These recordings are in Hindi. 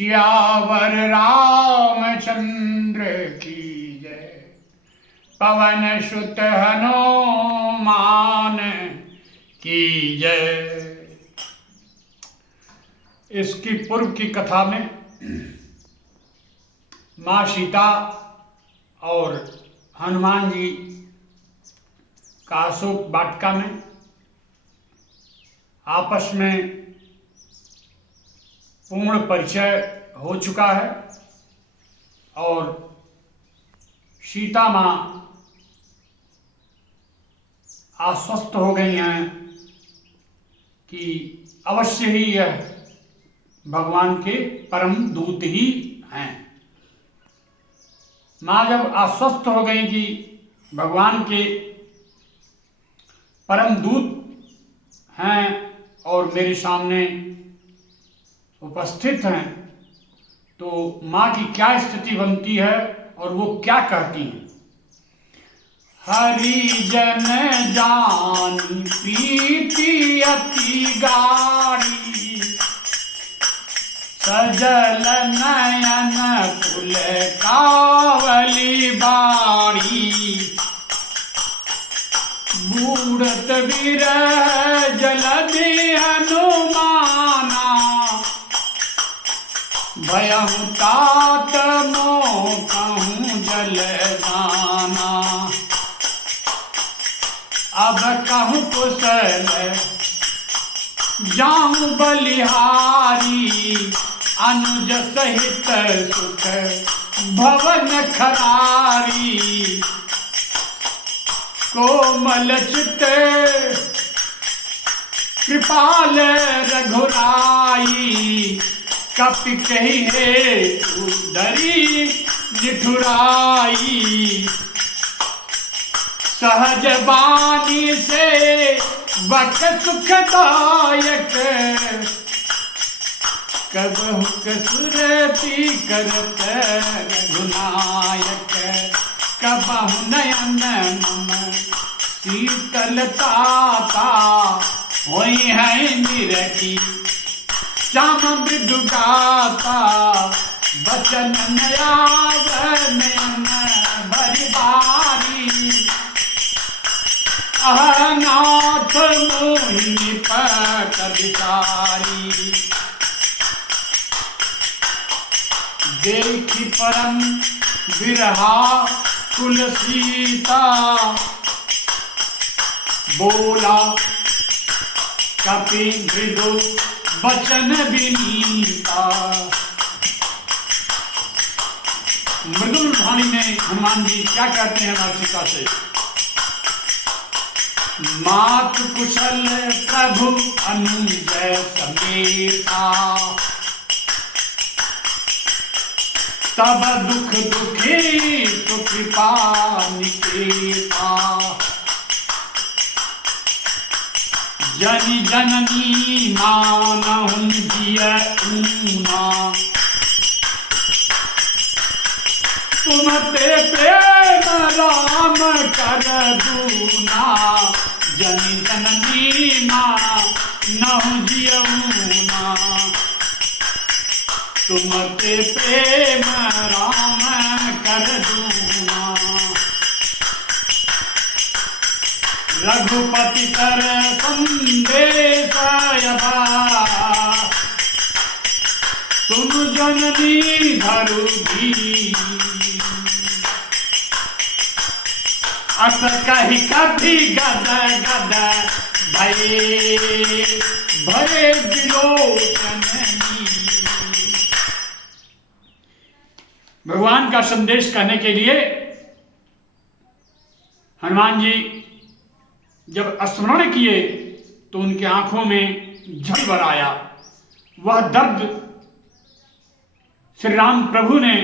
सियावर रामचंद्र की जय। पवन सुत हनुमान की जय। इसकी पूर्व की कथा में माँ सीता और हनुमान जी का अशोक वाटिका में आपस में पूर्ण परिचय हो चुका है और सीता माँ आश्वस्त हो गई हैं कि अवश्य ही यह भगवान के परम दूत ही हैं। माँ जब आश्वस्त हो गई कि भगवान के परम दूत हैं और मेरे सामने उपस्थित हैं, तो माँ की क्या स्थिति बनती है और वो क्या कहती हैं। हरि जन जानी प्रीति अति गाढ़ी, सजल नयन कुल कावली बाड़ी। बूढ़त विरह जलधि हनुमाना, भयहु तात मोह कहूँ जल दाना। अब कहूँ कुशल जाऊं बलिहारी, अनुज सहित सुख भवन खरारी। कोमल चित कृपाल रघुराई, कपि कहिए उदरी निठुराई। सहज बानी से बक सुखदायक, कबहु कसुरति करत रघुनायक। कबहु नयन मम शीतलता, होई है निरखी श्याम मृदु गाता। बचन नयाव नयन भरि बारी, अहनाथ मोहिनी पट विचारी। देखी परम बिरहा कुल सीता, बोला कपि मृदु वचन विनीता। मृदुल वाणी में हनुमान जी क्या कहते हैं माँ सीता से। मात कुशल प्रभु अनुजय समेता, तब दुख दुखी सुकृपा निकेता। जनि जननी मानहुँ जिय ऊना, तुमते प्रेम राम कर दूना। जनि जननी मानहुँ जिय ऊना, तुमते प्रेम राम कर दूना। रघुपति कर संदेश यथा, तुम जननी धरु धी। अस कही कभी गद गद भये, भरे विलोचन। भगवान का संदेश कहने के लिए हनुमान जी जब स्मरण किए तो उनके आंखों में जल भर आया। वह दर्द श्री राम प्रभु ने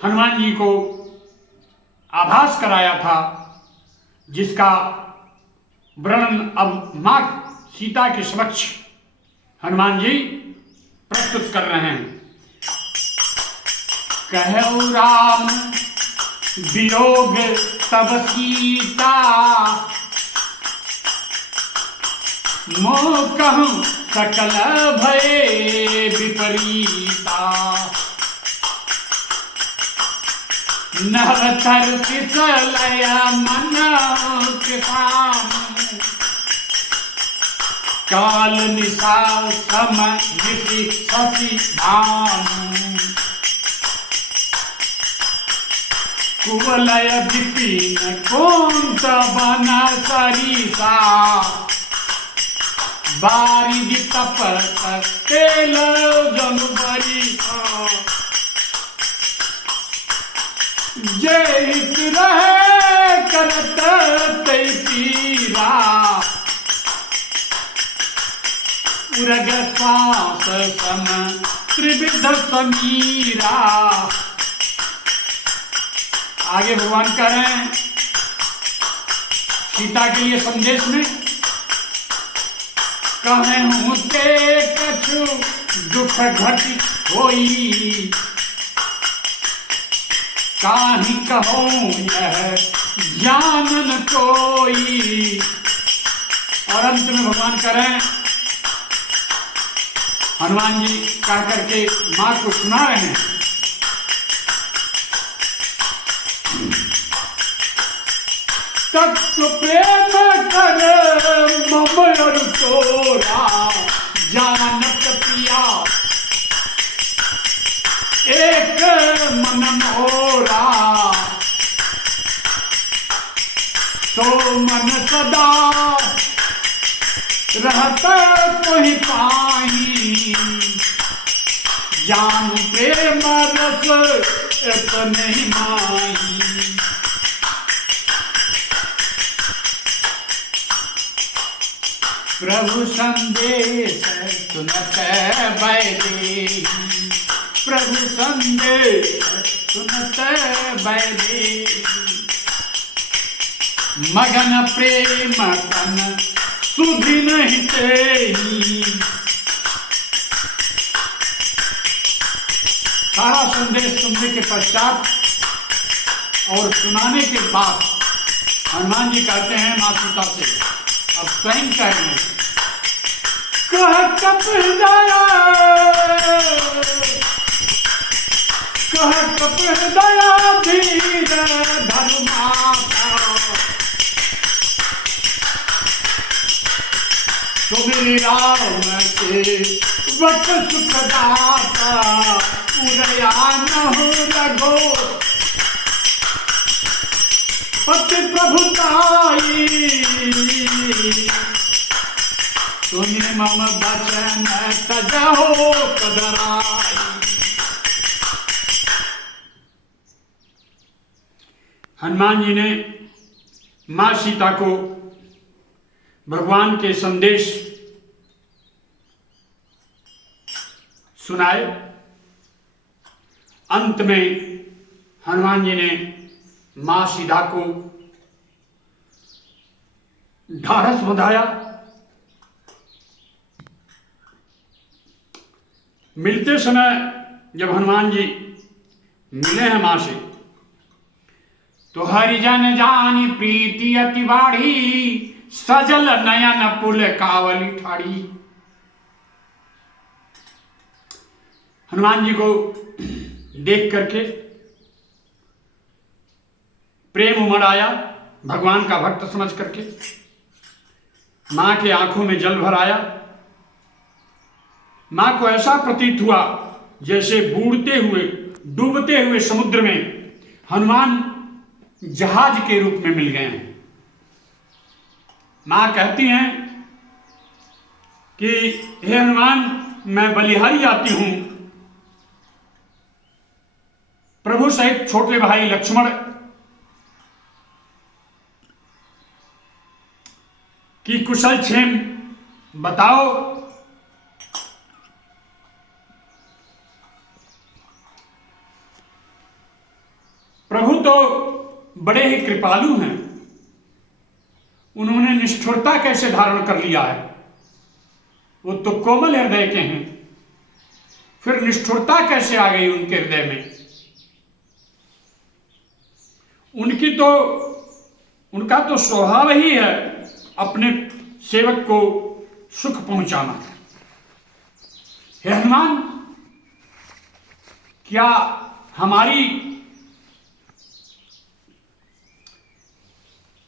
हनुमान जी को आभास कराया था, जिसका वर्णन अब मां सीता के समक्ष हनुमान जी प्रस्तुत कर रहे हैं। कहु राम वियोग तब सीता, मोह कहूं सकल भय विपरीता, नवतर फिसलय मन किसान, काल निशा सम निशि शशि भानु, कुवलय विपिन कुंत बन सरिसा, बारिदि तपस तेल जनु बरिसा, जय हित रहे करत तै पीरा, उरग श्वास सम त्रिविध समीरा। आगे भगवान कह रहे हैं सीता के लिए संदेश में, कहे हूं ते कछु दुख घटी होई, काहि कहो यह जानन कोई। और अंत में भगवान कह रहे हैं, हनुमान जी कह करके मां को सुना रहे हैं, तत्व प्रेम कर ममर तोरा, जानत पिया एक मन मोरा, तो मन सदा रहत कोई पाई, जानू प्रेम रस इतने माई। प्रभु संदेश सुनत बैदेही, प्रभु संदेश सुनत बैदेही, मगन प्रेम तन सुधि नहीं तेही। सारा संदेश सुनने के पश्चात और सुनाने के बाद हनुमान जी कहते हैं मां सीता से, अब स्वयं कह रहे हैं, कह कप हृदय, कह कप हृदय धीर धर्माता, सुमिरि राम के वट सुखदाता, उदया नहु रघो पति प्रभुताई, सुनि मम बचन तजहो कदराई। हनुमान जी ने मां सीता को भगवान के संदेश सुनाए। अंत में हनुमान जी ने मां सीता को ढाढ़स बंधाया। मिलते समय जब हनुमान जी मिले हैं मां से, तो हरिजन जानी प्रीति अति बाढ़ी, सजल नयन पुल कावली ठाड़ी। हनुमान जी को देख करके प्रेम उमड़ आया, भगवान का भक्त समझ करके मां के आंखों में जल भर आया। मां को ऐसा प्रतीत हुआ जैसे बूढ़ते हुए डूबते हुए समुद्र में हनुमान जहाज के रूप में मिल गए हैं। मां कहती हैं कि हे हनुमान, मैं बलिहारी आती हूं, प्रभु सहित छोटे भाई लक्ष्मण की कुशल क्षेम बताओ। प्रभु तो बड़े ही कृपालु हैं, उन्होंने निष्ठुरता कैसे धारण कर लिया है, वो तो कोमल हृदय के हैं, फिर निष्ठुरता कैसे आ गई उनके हृदय में। उनका तो स्वभाव ही है अपने सेवक को सुख पहुंचाना। हे हनुमान, क्या हमारी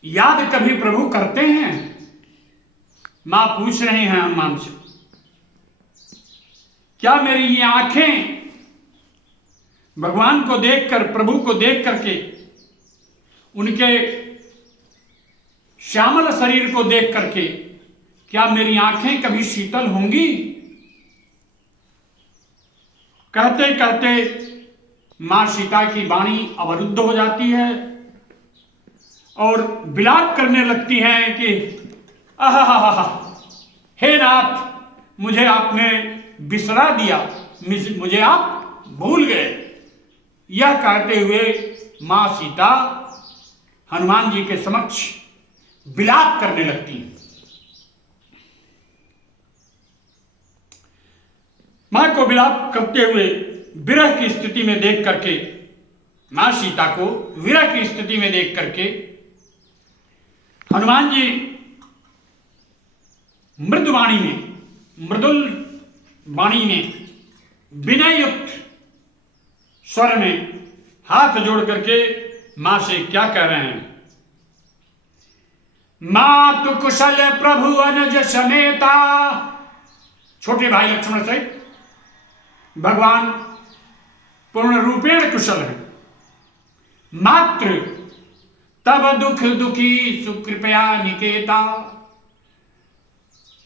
याद कभी प्रभु करते हैं? मां पूछ रहे हैं हनुमान से। क्या मेरी ये आंखें भगवान को देखकर, प्रभु को देख करके, उनके श्यामल शरीर को देख करके, क्या मेरी आंखें कभी शीतल होंगी? कहते कहते मां सीता की वाणी अवरुद्ध हो जाती है और विलाप करने लगती हैं कि आहा, हे नाथ, मुझे आपने बिसरा दिया, मुझे आप भूल गए। यह कहते हुए मां सीता हनुमान जी के समक्ष विलाप करने लगती हैं। मां को विलाप करते हुए विरह की स्थिति में देख करके, मां सीता को विरह की स्थिति में देख करके हनुमान जी मृदुवाणी में, मृदुल वाणी में, विनय युक्त स्वर में हाथ जोड़ करके मां से क्या कह रहे हैं? मातु कुशल प्रभु अनुज समेता। छोटे भाई लक्ष्मण सहित भगवान पूर्ण रूपेण कुशल है। मात्र तब दुख दुखी सुकृपया निकेता।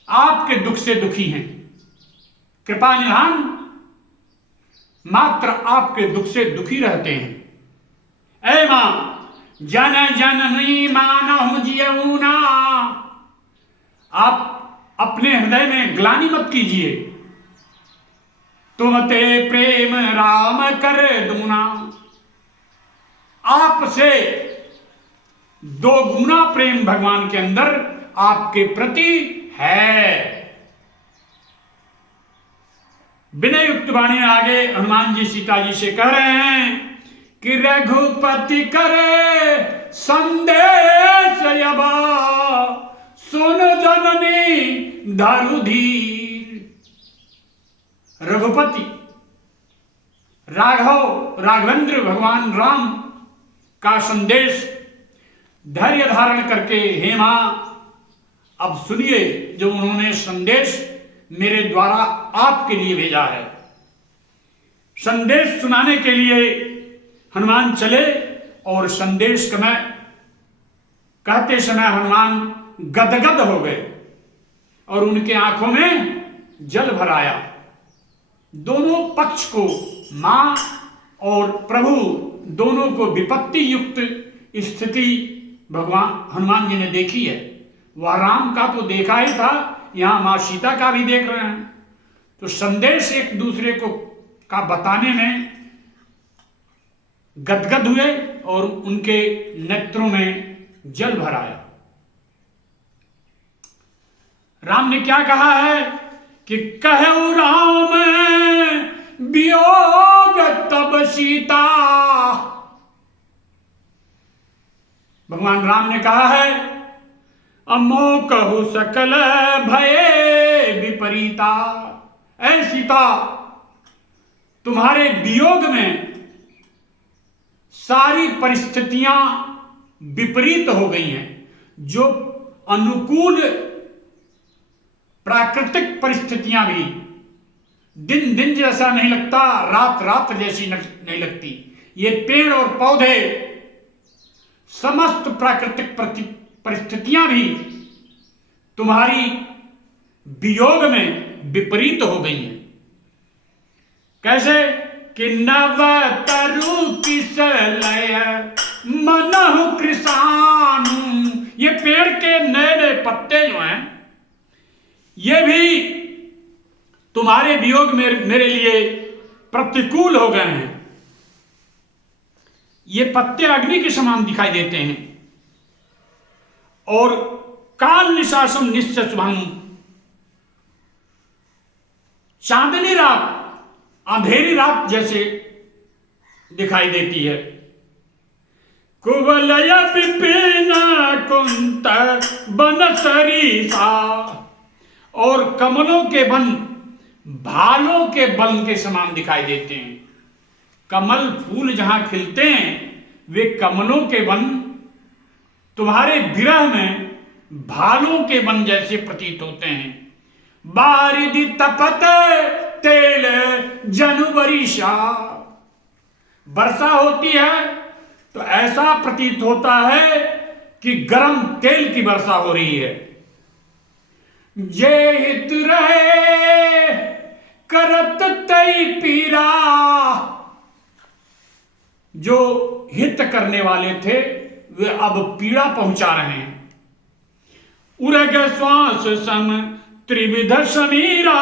आपके दुख से दुखी हैं, कृपा निधान मात्र आपके दुख से दुखी रहते हैं। ऐ मां, जन जननी मानहु जियऊना। आप अपने हृदय में ग्लानि मत कीजिए। तुम ते प्रेम राम कर दूना। आपसे दो गुना प्रेम भगवान के अंदर आपके प्रति है। विनय युक्त वाणी में आगे हनुमान जी सीता जी से कह रहे हैं कि रघुपति करे संदेश यबा, सुन जननी धरु धीर। रघुपति राघवेंद्र भगवान राम का संदेश धैर्य धारण करके, हे मां, अब सुनिए जो उन्होंने संदेश मेरे द्वारा आपके लिए भेजा है। संदेश सुनाने के लिए हनुमान चले और संदेश कहते समय हनुमान गदगद हो गए और उनके आंखों में जल भर आया। दोनों पक्ष को, मां और प्रभु दोनों को विपत्ति युक्त स्थिति भगवान हनुमान जी ने देखी है। वह राम का तो देखा ही था, यहां मां सीता का भी देख रहे हैं। तो संदेश एक दूसरे को का बताने में गदगद हुए और उनके नेत्रों में जल भर आया। राम ने क्या कहा है कि कहु राम वियोग तब सीता। भगवान राम ने कहा है, अमो कहु सकल भये विपरीता। ऐ सीता, तुम्हारे वियोग में सारी परिस्थितियां विपरीत हो गई हैं। जो अनुकूल प्राकृतिक परिस्थितियां भी दिन दिन जैसा नहीं लगता, रात रात जैसी नहीं लगती। ये पेड़ और पौधे, समस्त प्राकृतिक परिस्थितियां भी तुम्हारी वियोग में विपरीत हो गई हैं। कैसे कि नव तरु किस लय मनहु कृषानु। ये पेड़ के नए नए पत्ते जो हैं, ये भी तुम्हारे वियोग में मेरे लिए प्रतिकूल हो गए हैं। ये पत्ते अग्नि के समान दिखाई देते हैं और काल निशासम निश्चय शुभम। चांदनी रात, अंधेरी रात जैसे दिखाई देती है। कुवलय विपिन कुंत बन सरीसा। और कमलों के वन भालों के बल के समान दिखाई देते हैं। कमल फूल जहां खिलते हैं वे कमलों के वन तुम्हारे विरह में भालों के वन जैसे प्रतीत होते हैं। बारिदि तपत तेल जनु वर्षा, वर्षा होती है तो ऐसा प्रतीत होता है कि गर्म तेल की वर्षा हो रही है। जे हित रहे करत तई पीरा, जो हित करने वाले थे वे अब पीड़ा पहुंचा रहे हैं। उरग श्वास सम त्रिविध समीरा,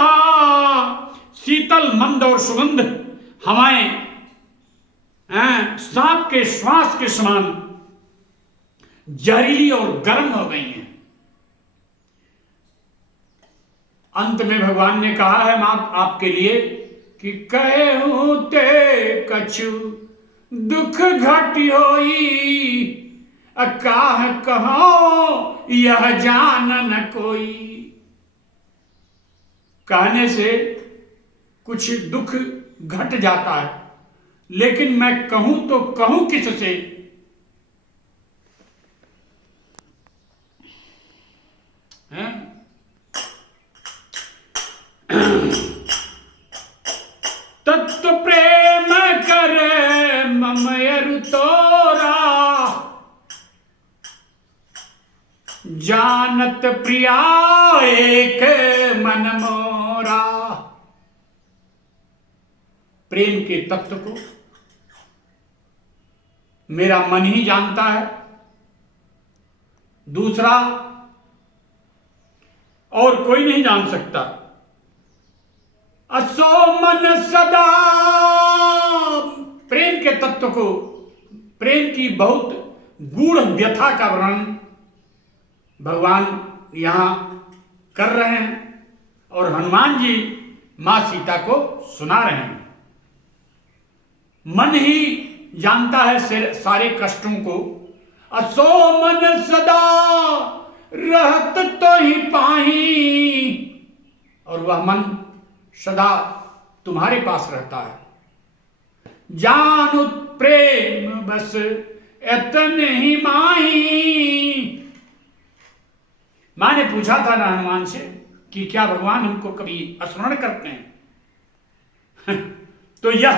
शीतल मंद और सुगंध हवाएं सांप के श्वास के समान जहरीली और गर्म हो गई हैं। अंत में भगवान ने कहा है आपके लिए कि कहे हूं ते कछु दुख घटी होई, अकाह कहो यह जान न कोई। कहने से कुछ दुख घट जाता है, लेकिन मैं कहूं तो कहूं किससे? तत्व प्रेम कर ममयरु तोरा, जानत प्रिया एक मन मोरा। प्रेम के तत्व को मेरा मन ही जानता है, दूसरा और कोई नहीं जान सकता। असो मन सदा, प्रेम के तत्व को, प्रेम की बहुत गूढ़ व्यथा का वर्णन भगवान यहां कर रहे हैं और हनुमान जी मां सीता को सुना रहे हैं। मन ही जानता है सारे कष्टों को। असो मन सदा रहत तो ही पाही, और वह मन सदा तुम्हारे पास रहता है। जानु प्रेम बस इतने ही माही। मां ने पूछा था ना हनुमान से कि क्या भगवान हमको कभी स्मरण करते हैं? तो यह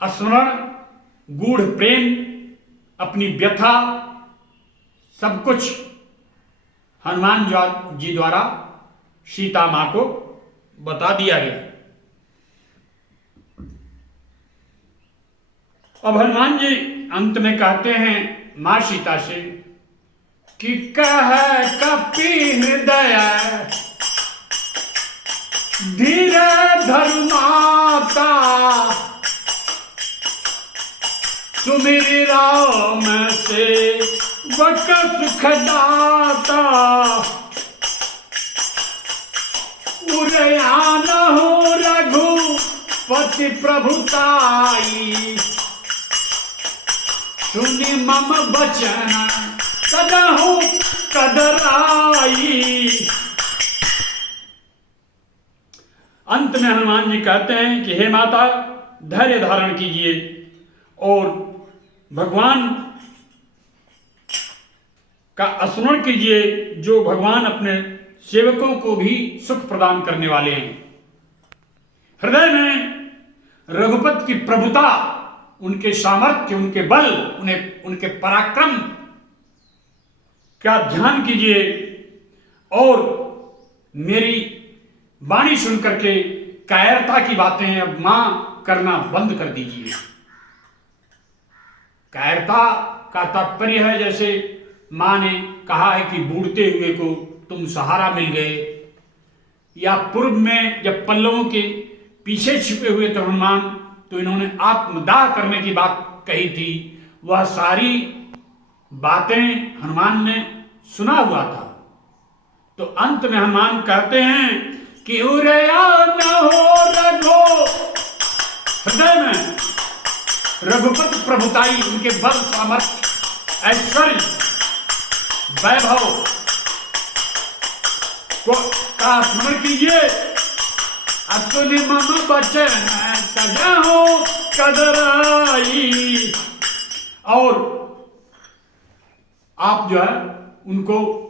स्मरण, गूढ़ प्रेम, अपनी व्यथा, सब कुछ हनुमान जी द्वारा सीता मां को बता दिया गया। अब हनुमान जी अंत में कहते हैं मां सीता से कि कह कपि हृदय धीरे धरु माता, सुमिरि राम से बक सुख दाता। उरयान हो रघुपति प्रभुताई, सुनि मम बचन कदहु कदराई। अंत में हनुमान जी कहते हैं कि हे माता, धैर्य धारण कीजिए और भगवान का स्मरण कीजिए, जो भगवान अपने सेवकों को भी सुख प्रदान करने वाले हैं। हृदय में रघुपति की प्रभुता, उनके सामर्थ्य, उनके बल, उनके पराक्रम का ध्यान कीजिए और मेरी वाणी सुनकर के कायरता की बातें अब मां करना बंद कर दीजिए। कायरता का तात्पर्य है, जैसे मां ने कहा है कि बूढ़ते हुए को तुम सहारा मिल गए, या पूर्व में जब पल्लवों के पीछे छिपे हुए थे हनुमान, तो इन्होंने आत्मदाह करने की बात कही थी। वह सारी बातें हनुमान ने सुना हुआ था। तो अंत में हनुमान कहते हैं कि उरया न हो रघो, हृदय में रघुपति प्रभुताई, उनके बल, सामर्थ्य, ऐश्वर्य, वैभव, को का स्मरण कीजिए। असुनि मम बचन तजहु कदराई। और आप जो है उनको